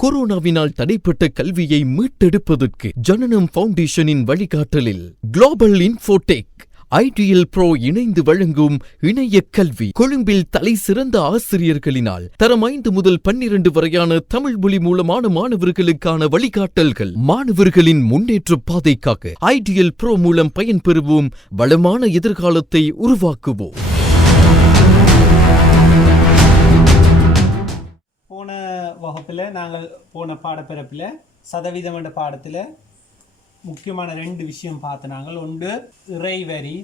கொரோனாவினால் தடைப்பட்ட கல்வியை மீட்டெடுப்பதற்கு ஜனனம் ஃபவுண்டேஷனின் வழிகாட்டலில் குளோபல் இன்ஃபோடெக் ஐடிஎல் ப்ரோ இணைந்து வழங்கும் இணைய கல்வி. கொழும்பில் தலை சிறந்த ஆசிரியர்களினால் தரம் 5 முதல் 12 வரையான தமிழ் மொழி மூலமான மாணவர்களுக்கான வழிகாட்டல்கள். மாணவர்களின் முன்னேற்ற பாதைக்காக ஐடிஎல் ப்ரோ மூலம் பயன்பெறுவோம். வளமான எதிர்காலத்தை உருவாக்குவோம். போன வகுப்பில் நாங்கள் போன பாடப்பிறப்பில் சதவீதம் என்ற பாடத்தில் முக்கியமான 2 விஷயம் பார்த்து நாங்கள். ஒன்று இறைவரி,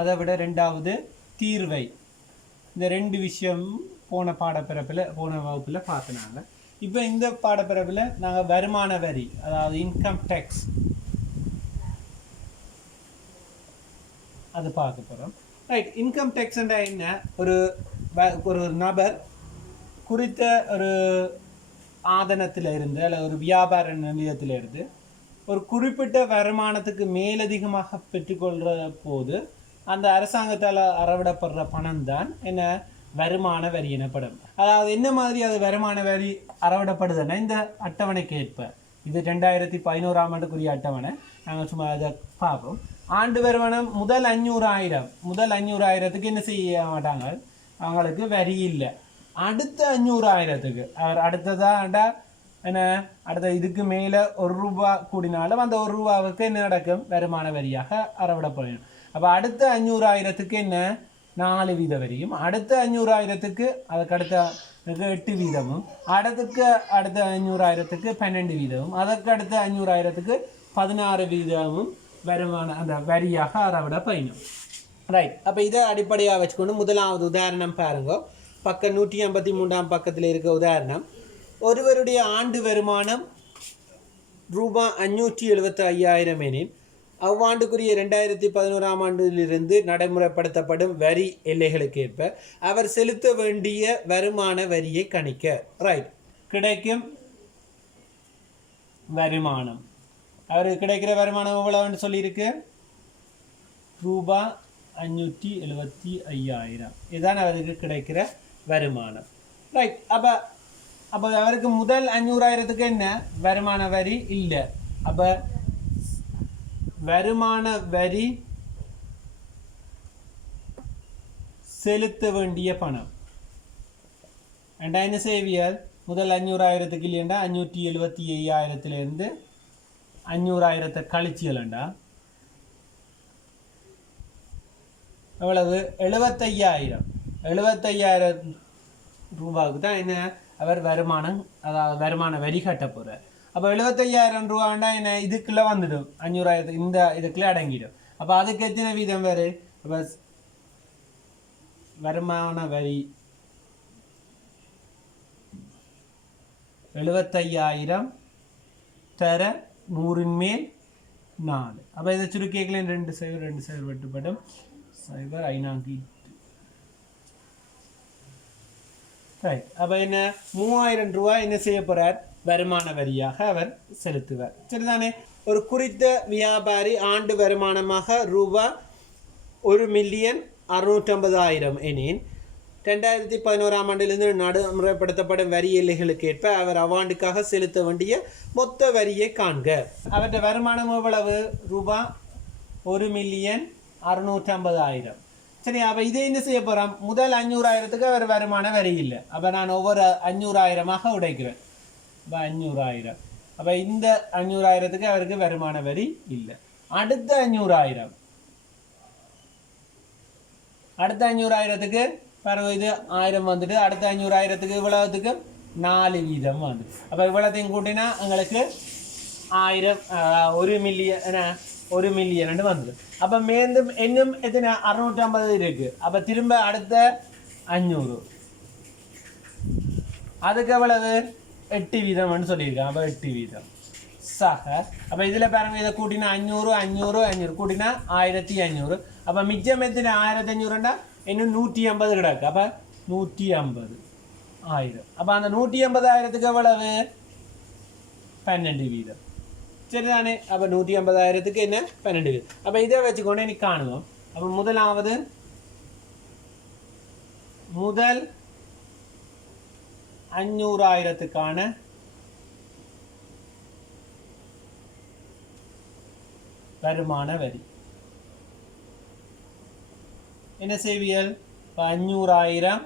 அதை விட 2வது தீர்வை. இந்த 2 விஷயம் போன வகுப்பில் பார்த்துனாங்க. இப்போ இந்த பாடப்பிறப்பில் நாங்கள் வருமான வரி, அதாவது இன்கம் டேக்ஸ், அது பார்க்க போகிறோம். ரைட். இன்கம் டேக்ஸ்ன்றா என்ன? ஒரு நபர் குறித்த ஒரு ஆதனத்தில் இருந்து அல்லது ஒரு வியாபார நிலையத்தில் இருந்து ஒரு குறிப்பிட்ட வருமானத்துக்கு மேலதிகமாக பெற்றுக்கொள்கிற போது அந்த அரசாங்கத்தால் அறவிடப்படுற பணம் தான் என்ன? வருமான வரி எனப்படும். அதாவது என்ன மாதிரி அது வருமான வரி அறவிடப்படுதுன்னா, இந்த அட்டவணைக்கு ஏற்ப, இது 2011ஆம் ஆண்டுக்குரிய அட்டவணை, நாங்கள் சும்மா அதை பார்ப்போம். ஆண்டு வருமானம் முதல் 500,000க்கு என்ன செய்ய மாட்டாங்க, அவங்களுக்கு வரி இல்லை. அடுத்த 500,000க்கு அவர் அடுத்ததாண்டா என்ன, அடுத்த இதுக்கு மேலே ₹1 கூடினாலும் அந்த ₹1க்கு என்ன நடக்கும்? வருமான வரியாக அறவிடப்படும். அப்போ அடுத்த 500,000க்கு என்ன? 4% வரியும், அடுத்த 500,000க்கு அதுக்கு அடுத்த 8%, அடுத்த 500,000க்கு 12%, அதற்கு அடுத்த 500,000க்கு 16% வருமான அந்த வரியாக அறவிட பயணம். ரைட். அப்போ இதை அடிப்படையாக வச்சுக்கொண்டு முதலாவது உதாரணம் பாருங்க. பக்கம் 153ஆம் பக்கத்தில் இருக்க உதாரணம். ஒருவருடைய ஆண்டு வருமானம் ₹575,000 எனில் அவ்வாண்டுக்குரிய 2011ஆம் ஆண்டிலிருந்து நடைமுறைப்படுத்தப்படும் வரி எல்லைகளுக்கு ஏற்ப அவர் செலுத்த வேண்டிய வருமான வரியை கணிக்க. ரைட். கிடைக்கும் வருமானம், அவருக்கு கிடைக்கிற வருமானம் எவ்வளவுன்னு சொல்லியிருக்கு? ₹575,000. இதுதான் அவருக்கு கிடைக்கிற வருமானம். ரைட். அப்போ அவருக்கு முதல் 500,000க்கு என்ன? வருமான வரி இல்லை. அப்போ வருமான வரி செலுத்த வேண்டிய பணம் என்ன செய்வியல்? முதல் 500,000க்கு இல்லையண்டா 575,000லேருந்து 500,000 கழிச்சியலண்டா எவ்வளவு? 75,000 ரூபாவுக்கு தான் என்ன அவர் வருமானம், அதாவது வருமான வரி கட்ட போகிறார். அப்போ 75,000 ரூபாண்டா என்ன? இதுக்குள்ளே வந்துடும், 500,000 இந்த இதுக்குள்ளே அடங்கிடும். அப்போ அதுக்கு எத்தனை வீதம் வரு? அப்போ வருமான வரி 75,000 தர 100ன் மேல் 4. அப்போ இதை சுருக்கிக்கல 2 வெட்டுப்படும் 0 ரைட். அப்போ என்ன? 3,000 ரூபாய் என்ன செய்ய போகிறார்? வருமான வரியாக அவர் செலுத்துவார். சரிதானே? ஒரு குறித்த வியாபாரி ஆண்டு வருமானமாக ₹1,650,000 எனின் 2011ஆம் ஆண்டிலிருந்து நடைமுறைப்படுத்தப்படும் வரி எல்லைகளுக்கு ஏற்ப அவர் அவ்வாண்டுக்காக செலுத்த வேண்டிய மொத்த வரியை காண்க. அவற்றை வருமானம் எவ்வளவு? ₹1,650,000. சரி. அப்போ இதை என்ன செய்ய போகிறோம்? முதல் 500,000க்கு அவர் வருமான வரி இல்லை. அப்போ நான் ஒவ்வொரு 500,000ஆக உடைக்கிறேன். இப்போ 500,000. அப்போ இந்த 500,000க்கு அவருக்கு வருமான வரி இல்லை. அடுத்த 500,000க்கு பிறகு இது 1000 வந்துட்டு அடுத்த 500,000க்கு இவ்வளவுக்கு 4% வந்துட்டு. அப்போ இவ்வளோத்தையும் கூட்டினா எங்களுக்கு 1000 1 மில்லியன் வந்துடும். அப்போ மேலும் இன்னும் எத்தனை? 650 இருக்கு. அப்போ திரும்ப அடுத்த 500, அதுக்கு எவ்வளவு? 8% சொல்லியிருக்காங்க. அப்போ 8% சக. அப்போ இதில் பாருங்க, இதை கூட்டினா 500 கூட்டினா 1500. அப்போ மிச்சம் எத்தனை? 1500ண்டா இன்னும் 150 கிடக்கு. அப்போ 150,000. அப்போ அந்த 150,000க்கு எவ்வளவு? 12%. சரிதானே? அப்போ 150,000க்கு என்ன? 12%. அப்போ இதை வச்சுக்கொண்டு இன்னைக்கு காணுவோம். அப்போ முதலாவது முதல் 500,000க்கான வருமான வரி. என்ன செய்வியல்? 500,000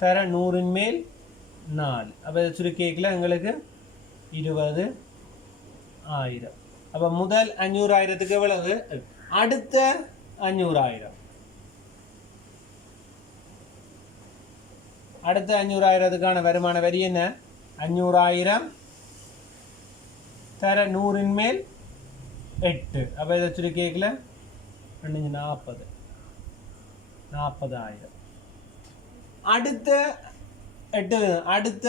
தர 100 மேல் 4. அப்போ சுருக்கேக்கில் எங்களுக்கு 20,000. அப்போ முதல் 500,000க்கு எவ்வளவு? அடுத்த 500,000. அடுத்த 500,000க்கான வருமான வரி என்ன? 500,000 தர 100 மேல் 8. அப்போ இதை சுருக்கேக்கில் 40,000. அடுத்த 8 அடுத்த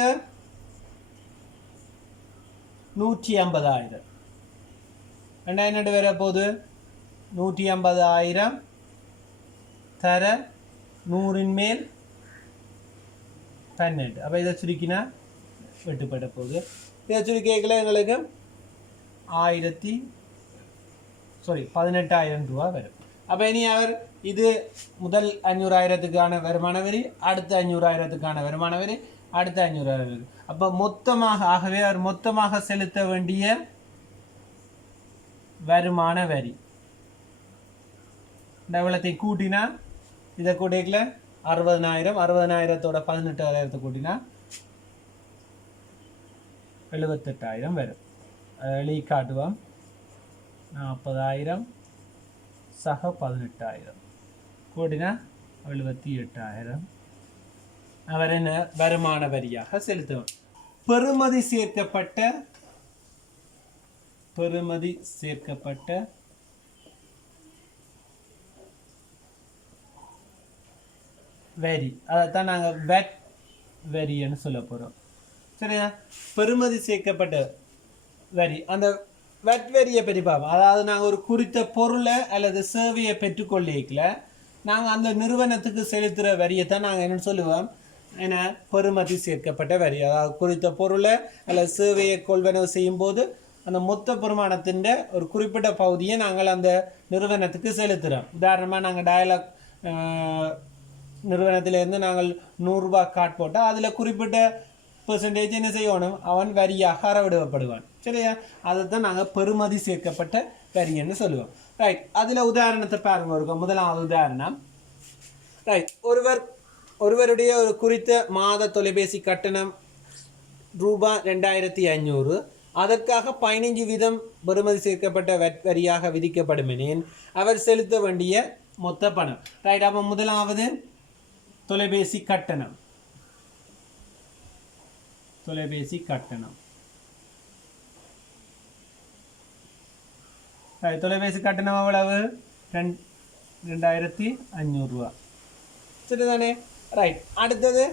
150,000. என்ன வர போகுது? 150,000 தர 100 மேல் 12. அப்போ இதை சுருக்கினா வெட்டுப்பட போகுது. இதை சுருக்கிக்கல எங்களுக்கு 18,000 ரூபா வரும். அப்போ இனி அவர் இது முதல் 500,000க்கான வருமான வரி, அடுத்த 500,000க்கான வருமான வரி, அடுத்த 500,000. அப்போ மொத்தமாக ஆகவே அவர் மொத்தமாக செலுத்த வேண்டிய வருமான வரி இந்த எவ்வளத்தை கூட்டினா, இதை கூட்டிக்கல 60,000, 60,000தோட 18,000 கூட்டினா 78,000 வரும். எழுதி காட்டுவோம். 40,000 சக 18,000 கூட்டினா 78,000 அவர் என்ன வருமான வரியாக செலுத்துவார். பெறுமதி சேர்க்கப்பட்ட வரி, அதைத்தான் நாங்கள் வெட் வரின்னு சொல்ல போகிறோம். சரியா? பெறுமதி சேர்க்கப்பட்ட வரி, அந்த வெட் வரியை பற்றி பார்ப்போம். அதாவது நாங்கள் ஒரு குறித்த பொருளை அல்லது சேவையை பெற்றுக்கொள்ளிக்கல நாங்கள் அந்த நிறுவனத்துக்கு செலுத்துகிற வரியை தான் நாங்கள் என்னென்னு சொல்லுவோம், ஏன்னா பெறுமதி சேர்க்கப்பட்ட வரி. அதாவது குறித்த பொருளை அல்லது சேவையை கொள்வனவு செய்யும் போது அந்த மொத்த பெருமானத்தின் ஒரு குறிப்பிட்ட பகுதியை நாங்கள் அந்த நிறுவனத்துக்கு செலுத்துகிறோம். உதாரணமாக நாங்கள் டயலாக் நிறுவனத்திலேருந்து நாங்கள் 100 ரூபாய் காட் போட்டால் அதில் குறிப்பிட்ட பெர்சன்டேஜ் என்ன செய்யணும், அவன் வரியாக அறவிடப்படுவான். சரியா? அதை தான் நாங்கள் பெறுமதி சேர்க்கப்பட்ட வரின்னு சொல்லுவோம். ரைட். அதில் உதாரணத்தை பாருங்க. இருக்கும் முதலாவது உதாரணம். ரைட். ஒருவருடைய ஒரு குறித்த மாத தொலைபேசி கட்டணம் ரூபாய் 2,500. அதற்காக 15% பெறுமதி சேர்க்கப்பட்ட வரியாக விதிக்கப்படும் எனில் அவர் செலுத்த வேண்டிய மொத்த பணம். ரைட். அப்போ முதலாவது தொலைபேசி கட்டணம். தொலைபேசி கட்டணம் எவ்வளவு? 2,500 ரூபா. சரிதானே? ரைட். அடுத்தது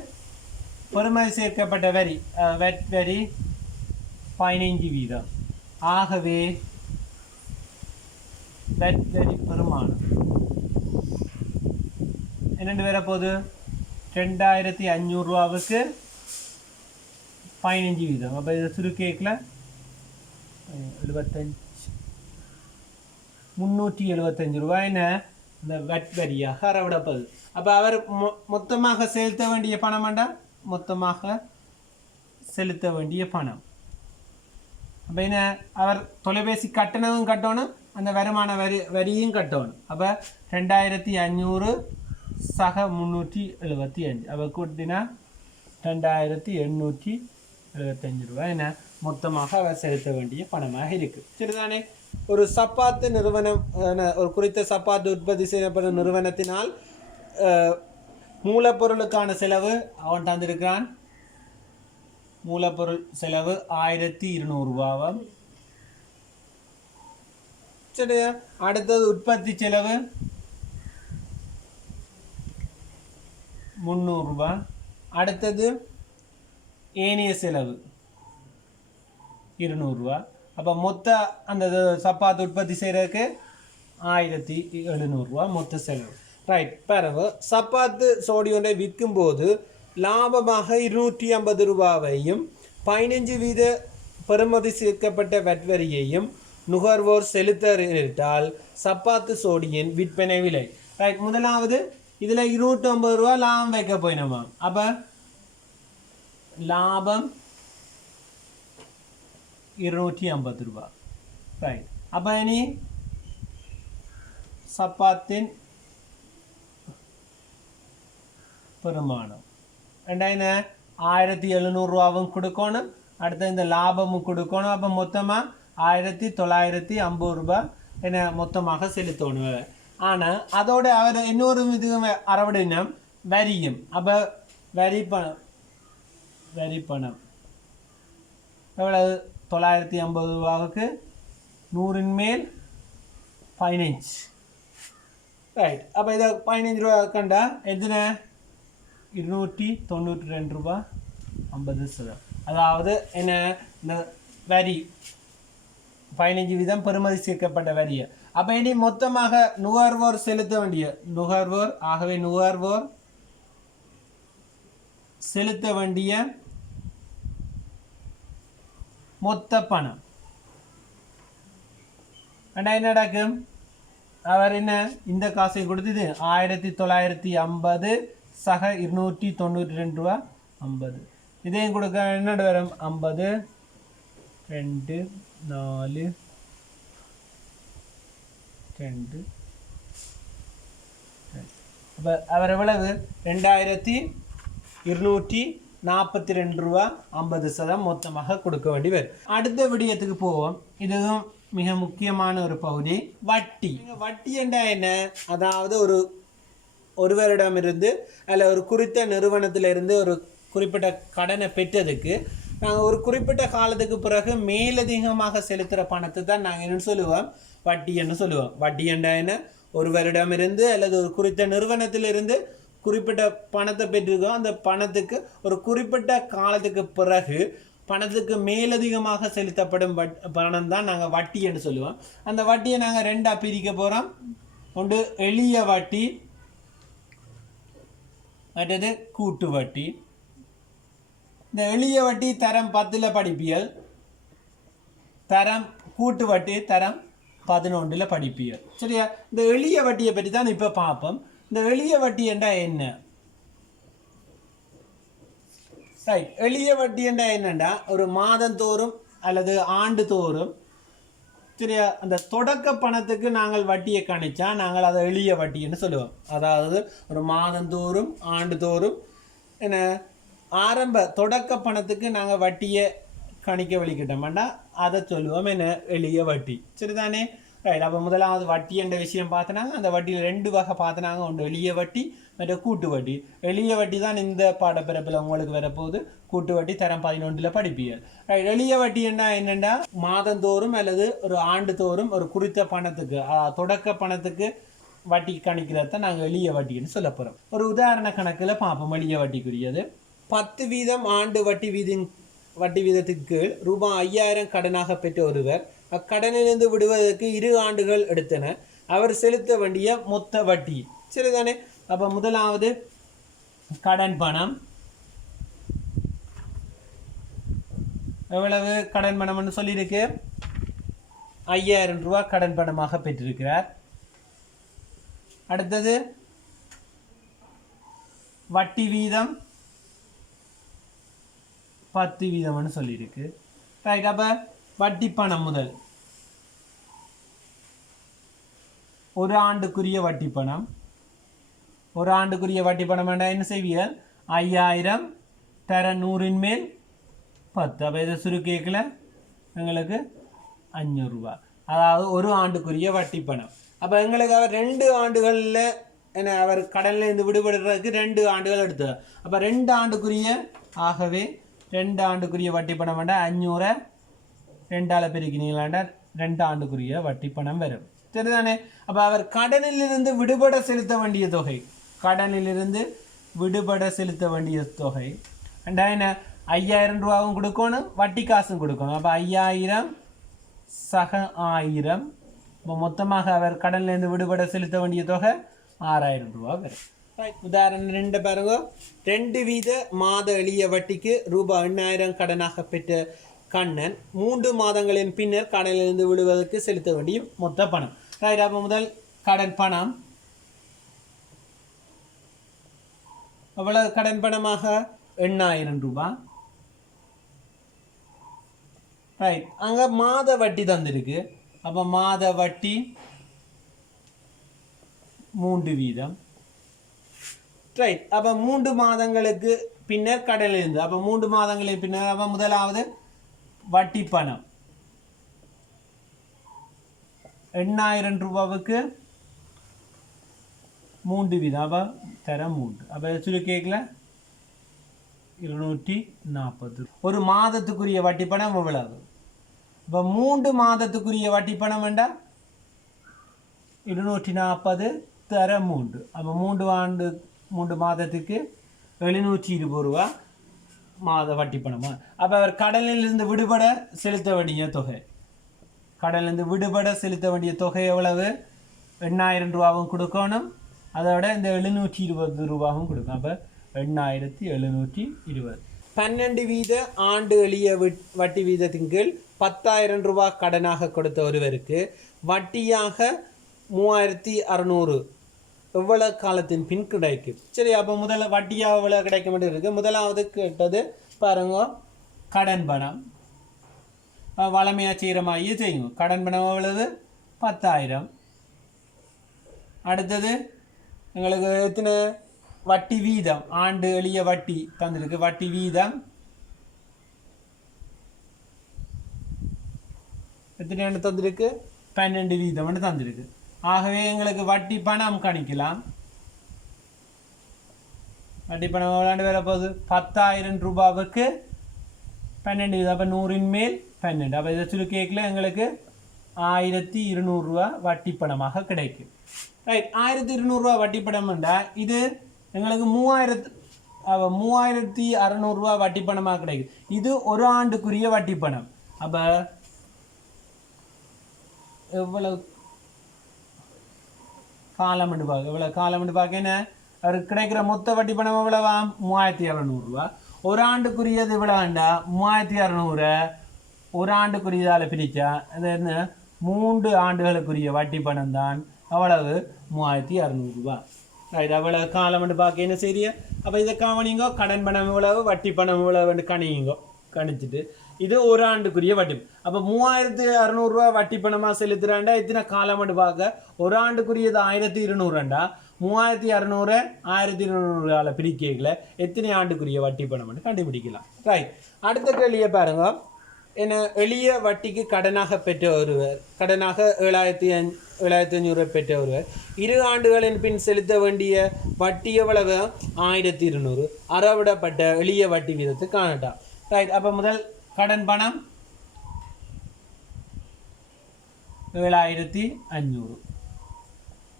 பெறுமதி சேர்க்கப்பட்ட வரி, வெட் வரி 15%. ஆகவே வெட் வரி பெருமானம் என்னென்று வரப்போகுது? 2,500 ரூபாவுக்கு 15%. அப்போ இதை சுருக்கேக்கில் 375 ரூபாய்ன இந்த வெட் வரியாக அறவிடப்படுது. அப்போ அவர் மொத்தமாக செலுத்த வேண்டிய பணம் வேண்டாம், மொத்தமாக செலுத்த வேண்டிய பணம். அப்போ என்ன, அவர் தொலைபேசி கட்டணமும் கட்டணும், அந்த வருமான வரியும் கட்டணும். அப்போ 2,500 சக 375. அப்போ கூட்டினா 2,875 ரூபாய் என்ன மொத்தமாக அவர் செலுத்த வேண்டிய பணமாக இருக்குது. சரிதானே? ஒரு சப்பாத்து நிறுவனம், ஒரு குறித்த சப்பாத்து உற்பத்தி செய்யப்படும் நிறுவனத்தினால் மூலப்பொருளுக்கான செலவு அவன் தந்திருக்கிறான். மூலப்பொருள் செலவு 1,200 ரூபாவாம். சரியா? அடுத்தது உற்பத்தி செலவு 300 ரூபாய். அடுத்தது ஏனைய செலவு 200 ரூபா. அப்போ மொத்த அந்த சப்பாத்து உற்பத்தி செய்கிறதுக்கு 1,700 ரூபா மொத்த செலவு. ரைட். பிறகு சப்பாத்து சோடியோனை விற்கும்போது லாபமாக 250 ரூபாவையும் 15% பெறுமதி சேர்க்கப்பட்ட வரியையும் நுகர்வோர் செலுத்திட்டால் சப்பாத்து சோடியின் விற்பனை விலை. ரைட். முதலாவது இதில் 250 ரூபா லாபம் வைக்க போயினோமா. அப்போ லாபம் 250 ரூபா. ரைட். அப்போ இனி சப்பாத்தின் பெருமானம் என்ன 1700 ரூபாவும் கொடுக்கணும், அடுத்த இந்த லாபமும் கொடுக்கணும். அப்போ மொத்தமாக 1950 ரூபாய் என்ன மொத்தமாக செலுத்தணும். ஆனால் அதோட அவர் இன்னொரு இது அறவடைனம் வரியும். அப்போ வரி பணம் எவ்வளவு 950 ரூபாவுக்கு 100 மேல் 15. ரைட். அப்போ இதை 15 ரூபா கண்டா எத்தனை 292 ரூபா 50%. அதாவது என்ன இந்த வரி 15 வீதம் பெறுமதி சேர்க்கப்பட்ட வரியை. அப்போ இனி மொத்தமாக நுகர்வோர் செலுத்த வேண்டிய நுகர்வோர் செலுத்த வேண்டிய மொத்த பணம் என்ன நடக்கும்? அவர் என்ன இந்த காசை கொடுத்தது 1950 சக 292 ரூபா 50. இதையும் கொடுக்க என்னோட வரும் 50 2 4 2. அப்போ அவர் எவ்வளவு 2242 ரூபா 50% மொத்தமாக கொடுக்க வேண்டி வரும். அடுத்த விடயத்துக்கு போவோம். இதுவும் மிக முக்கியமான ஒரு பகுதி, வட்டி. வட்டி என்றால் என்ன? அதாவது ஒருவரிடமிருந்து அல்ல ஒரு குறித்த நிறுவனத்திலிருந்து ஒரு குறிப்பிட்ட கடனை பெற்றதுக்கு நாங்கள் ஒரு குறிப்பிட்ட காலத்துக்கு பிறகு மேலதிகமாக செலுத்துகிற பணத்தை தான் நாங்கள் என்ன சொல்லுவோம்? வட்டி என்று சொல்லுவோம். வட்டி என்றால் என்ன? ஒருவரிடமிருந்து அல்லது ஒரு குறித்த நிறுவனத்திலிருந்து குறிப்பிட்ட பணத்தை பெற்றிருக்கோம், அந்த பணத்துக்கு ஒரு குறிப்பிட்ட காலத்துக்கு பிறகு பணத்துக்கு மேலதிகமாக செலுத்தப்படும் பணம் தான் நாங்கள் வட்டி என்று சொல்லுவோம். அந்த வட்டியை நாங்கள் ரெண்டாக பிரிக்க போகிறோம். ஒன்று எளிய வட்டி, மற்றது கூட்டு வட்டி. இந்த எளிய வட்டி தரம் 10 படிப்பியல், தரம் கூட்டு வட்டி தரம் 11 படிப்பியல். சரியா? இந்த எளிய வட்டியை பற்றி தான் இப்போ பார்ப்போம். இந்த எளிய வட்டி என்றால் என்ன? ரைட். எளிய வட்டி என்றால் என்னென்னா ஒரு மாதந்தோறும் அல்லது ஆண்டு தோறும், சரியா, அந்த தொடக்க பணத்துக்கு நாங்கள் வட்டியை கணிச்சா நாங்கள் அதை எளிய வட்டின்னு சொல்லுவோம். அதாவது ஒரு மாதந்தோறும் ஆண்டு தோறும் என்ன ஆரம்ப தொடக்க பணத்துக்கு நாங்கள் வட்டியை கணிக்க வலிக்கிட்டோம்னா அதை சொல்லுவோம் என்ன எளிய வட்டி. சரிதானே? ரைட். அப்போ முதலாவது வட்டி என்ற விஷயம் பார்த்தனாங்க. அந்த வட்டியில் 2 வகை பார்த்தனாங்க. ஒன்று எளிய வட்டி, மற்ற கூட்டு வட்டி. எளிய வட்டி தான் இந்த பாடப்பிறப்பில் உங்களுக்கு வரப்போகுது. கூட்டு வட்டி தரம் 11 படிப்பியல். ரைட். எளிய வட்டி என்னென்னா மாதந்தோறும் அல்லது ஒரு ஆண்டு தோறும் ஒரு குறித்த பணத்துக்கு தொடக்க பணத்துக்கு வட்டி கணிக்கிறத நாங்கள் எளிய வட்டின்னு சொல்ல போகிறோம். ஒரு உதாரண கணக்கில் பார்ப்போம். எளிய வட்டிக்குரியது 10% ஆண்டு வட்டி வீதத்துக்கு ரூபாய் 5000 கடனாக பெற்ற ஒருவர் அக்கடனிலிருந்து விடுவதற்கு 2 ஆண்டுகள் எடுத்தன. அவர் செலுத்த வேண்டிய மொத்த வட்டி. சரிதானே? அப்போ முதலாவது கடன் பணம். எவ்வளவு கடன் பணம்னு சொல்லியிருக்கு? 5000 ரூபாய் கடன் பணமாக பெற்றிருக்கிறார். அடுத்தது வட்டி வீதம் 10% சொல்லியிருக்கு. ரைட். அப்போ வட்டி பணம் முதல் ஒரு ஆண்டுக்குரிய வட்டி பணம். ஒரு ஆண்டுக்குரிய வட்டி பணம் வேண்டாம் என்ன செய்வீர்கள்? 5000 தர 100 மேல் 10. அப்போ இதை சுருக்கேக்கில் எங்களுக்கு 500 ரூபா. அதாவது ஒரு ஆண்டுக்குரிய வட்டி பணம். அப்போ எங்களுக்கு அவர் 2 ஆண்டுகளில் என்ன அவர் கடனில் இருந்து விடுபடுறதுக்கு 2 ஆண்டுகள் எடுத்தார். அப்போ 2 ஆண்டுக்குரிய ஆகவே 2 ஆண்டுக்குரிய வட்டி பணம் வேண்டாம் 500 2ஆல் பெருக்கினீங்களாண்டா 2 ஆண்டுக்குரிய வட்டி பணம் வரும். சரிதானே? அப்போ அவர் கடனிலிருந்து விடுபட செலுத்த வேண்டிய தொகை, கடனிலிருந்து விடுபட செலுத்த வேண்டிய தொகை என்ன 5000 ரூபாவும் கொடுக்கணும், வட்டி காசும் கொடுக்கணும். அப்போ 5000 சக 1000. இப்போ மொத்தமாக அவர் கடனிலிருந்து விடுபட செலுத்த வேண்டிய தொகை 6000 ரூபா வரும். உதாரணம் 2 பாருங்க. 2 வீத மாத எளிய வட்டிக்கு ரூபாய் 8000 கடனாக பெற்ற கண்ணன் 3 மாதங்களின் பின்னர் கடனிலிருந்து விடுவதற்கு செலுத்த வேண்டிய மொத்த பணம். ரைட். அப்போ முதல் கடன் பணம் அவ்வளவு கடன் பணமாக 8000 ரூபாய். ரைட். அங்கே மாத வட்டி தந்திருக்கு. அப்போ மாத வட்டி 3 வீதம். ரைட். அப்போ 3 மாதங்களுக்கு பின்னர் கடன் இருந்து, அப்போ 3 மாதங்களுக்கு பின்னர் அப்போ முதலாவது வட்டி பணம் 8,000 ரூபாவுக்கு 3 வீதம். அப்போ தர 3. அப்போ சுருக்கேக்கில் 240. ஒரு மாதத்துக்குரிய வட்டி பணம் எவ்வளவு? இப்போ 3 மாதத்துக்குரிய வட்டி பணம் வேண்டாம் 240 தர 3. அப்போ 3 மாதத்துக்கு 720 ரூபா மாத வட்டி பணமா? அப்போ அவர் கடனிலிருந்து விடுபட செலுத்த வேண்டிய தொகை, கடனிலிருந்து விடுபட செலுத்த வேண்டிய தொகை எவ்வளவு? 8,000 ரூபாவும் கொடுக்கணும், அதோட இந்த 720 ரூபாவும் கொடுக்கணும். அப்போ 8,720. 12 வீத ஆண்டு எளிய வட்டி வீதத்தின் கீழ் 10,000 ரூபாய் கடனாக கொடுத்த ஒருவருக்கு வட்டியாக 3,600 எவ்வளவு காலத்தின் பின் கிடைக்கும்? சரி, அப்போ முதல்ல வட்டியாக எவ்வளவு கிடைக்க இருக்கு. முதலாவது கேட்டது பாருங்க, கடன் பணம் வளமையாக செய்கிற மாதிரியே செய்யும். கடன் பணம் எவ்வளவு? 10,000. அடுத்தது எங்களுக்கு எத்தனை வட்டி வீதம், ஆண்டு எளிய வட்டி தந்திருக்கு. வட்டி வீதம் எத்தனை தந்திருக்கு? 12 வீதம் தந்திருக்கு. ஆகவே எங்களுக்கு வட்டி பணம் கணிக்கலாம். வட்டி பணம் விளையாண்டு வர போகுது 10,000 ரூபாவுக்கு 12 வீதம். அப்போ 100 மேல் 12. அப்போ இதை சுருக்கேக்கில் எங்களுக்கு 1,200 ரூபா வட்டி பணமாக கிடைக்கும். ரைட். 1,200 ரூபா வட்டி பணம்ண்டா இது எங்களுக்கு 3,600 ரூபா வட்டி பணமாக கிடைக்கும். இது ஒரு ஆண்டுக்குரிய வட்டி பணம். அப்போ எவ்வளவு காலம் பார்க்க, எவ்வளவு காலம் பார்க்க என்ன அவருக்கு கிடைக்கிற மொத்த வட்டி பணம் எவ்வளவா? 3,600 ரூபா. ஒரு ஆண்டுக்குரியது இவ்வளோண்டா 3,600 ஒரு ஆண்டுக்குரியதால் பிரித்தா அது என்ன 3 ஆண்டுகளுக்குரிய வட்டி பணம் தான் அவ்வளவு 3,600 ரூபா. ரைட். அவ்வளோ காலம் பார்க்க என்ன சரியா? அப்போ இதை கவனிங்கோ, கடன் பணம் இவ்வளவு, வட்டி பணம் இவ்வளவுன்னு கணிங்கோ. கணிச்சிட்டு இது ஒரு ஆண்டுக்குரிய வட்டி. அப்போ 3,600 ரூபா வட்டி பணமாக செலுத்துறாண்டா எத்தனை காலம் பார்க்க? ஒரு ஆண்டுக்குரியது 1,200 3,600 1,200 பிரிக்கல எத்தனை ஆண்டுக்குரிய வட்டி பணம்னு கண்டுபிடிக்கலாம். ரைட். அடுத்த கேள்வியை பாருங்க. என்ன எளிய வட்டிக்கு கடனாக பெற்ற ஒருவர், கடனாக 7,500 பெற்ற ஒருவர் 2 ஆண்டுகளின் பின் செலுத்த வேண்டிய வட்டி எவ்வளவு? 1,200. அறவிடப்பட்ட எளிய வட்டி வீதத்தை காணட்டாம். ரைட். அப்போ முதல் கடன் பணம் 7,500.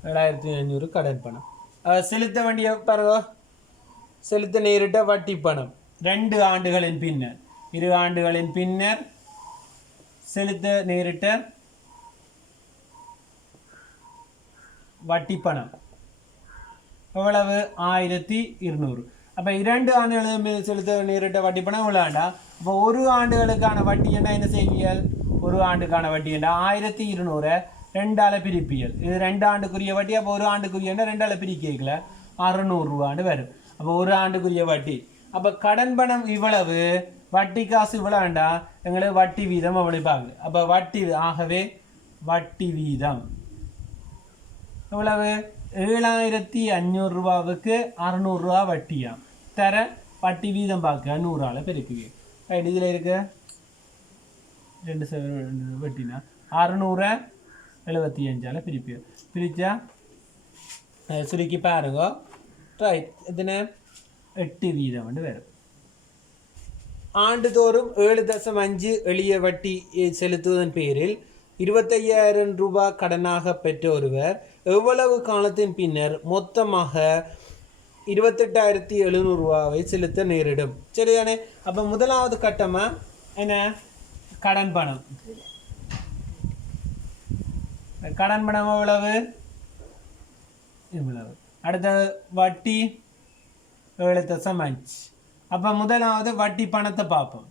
7,500 கடன் பணம். செலுத்த வேண்டிய பிறகு செலுத்த நேரிட்ட வட்டி பணம் 2 ஆண்டுகளின் பின்னர், 2 ஆண்டுகளின் பின்னர் செலுத்த நேரிட்ட வட்டி பணம் எவ்வளவு? 1,200. அப்போ 2 ஆண்டுகளுக்கு செலுத்த நேரிட்ட வட்டி பணம் எவ்வளோண்டா? அப்போ ஒரு ஆண்டுகளுக்கான வட்டி என்ன செய்வியல்? ஒரு ஆண்டுக்கான வட்டி என்ன 1,200 2ஆல் பிரிப்பியல். இது 2 ஆண்டுக்குரிய வட்டி. அப்போ ஒரு ஆண்டுக்குரிய 2ஆல் பிரிக்கல 600 ரூபான்னு வரும். அப்போ ஒரு ஆண்டுக்குரிய வட்டி. அப்போ கடன் பணம் இவ்வளவு, வட்டி காசு இவ்வளோண்டா எங்களுக்கு வட்டி வீதம் அவ்வளவு பார்க்கல. அப்போ வட்டி, ஆகவே வட்டி வீதம் எவ்வளவு? 7,500 ரூபாவுக்கு 600 ரூபா வட்டியா தர வட்டி வீதம் பார்க்க 100ஆல் பெருக்குவீங்க. ரைட். இதில் இருக்க 2 வட்டினா 600 75ஆல் பிரிப்பீங்க. பிரித்தா சுருக்கி பாருங்க. ரைட். எத்தனை? 8 வீதம் வரும். ஆண்டுதோறும் 7.5 எளிய வட்டி செலுத்துவதன் பேரில் 25,000 ரூபாய் கடனாக பெற்ற ஒருவர் எவ்வளவு காலத்தின் பின்னர் மொத்தமாக 28,700 ரூபாவை செலுத்த நேரிடும்? சரிதானே? அப்போ முதலாவது கட்டமாக என்ன? கடன் பணம். கடன் பணம் எவ்வளவு? இவ்வளவு. அடுத்தது வட்டி 7.5. அப்போ முதலாவது வட்டி பணத்தை பார்ப்போம்.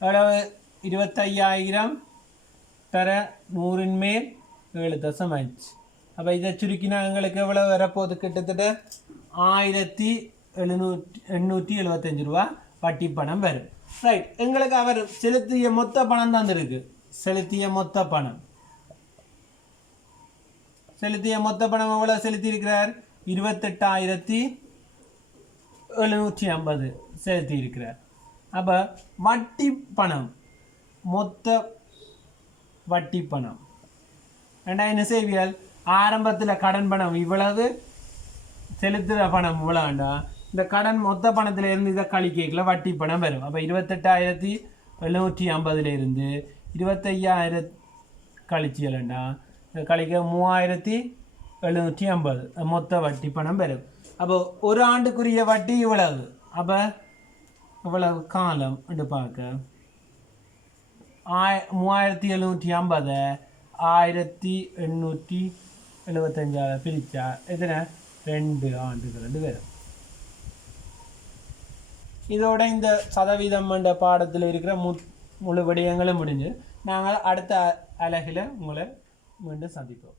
எவ்வளவு? 25,000 தர 100 மேல் 7.5. அப்போ இதை சுருக்கினா எங்களுக்கு எவ்வளோ வரப்போகுது? கிட்டத்தட்ட 1,875 ரூபா வட்டி பணம் வரும். ரைட், எங்களுக்கு அவர் செலுத்திய மொத்த பணம் தான் இருக்கு. செலுத்திய மொத்த பணம் எவ்வளவு செலுத்தி இருக்கிறார்? 28,750 செலுத்தி இருக்கிறார். அப்ப வட்டி பணம், மொத்த வட்டி பணம் என்ன செய்வியல்? ஆரம்பத்தில் கடன் பணம் இவ்வளவு, செலுத்துகிற பணம் இவ்வளோண்டா, இந்த கடன் மொத்த பணத்தில் இருந்து இதை கழிக்கல வட்டி பணம் வரும். அப்போ 28,750 இருந்து 25,000 கழிச்சியலண்டா கழிக்க 3,750 மொத்த வட்டி பணம் வரும். அப்போ ஒரு ஆண்டுக்குரிய வட்டி இவ்வளவு. அப்போ இவ்வளவு காலம் பார்க்க 3,750 1,875 பிரித்தா எத்தனை? 2 ஆண்டுகள் வரும். இதோட இந்த சதவீதம் என்ற பாடத்தில் இருக்கிற முழு விடயங்களும் முடிஞ்சு. நாங்கள் அடுத்த அலகில் உங்களை மீண்டும் சந்திப்போம்.